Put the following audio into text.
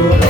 Lord.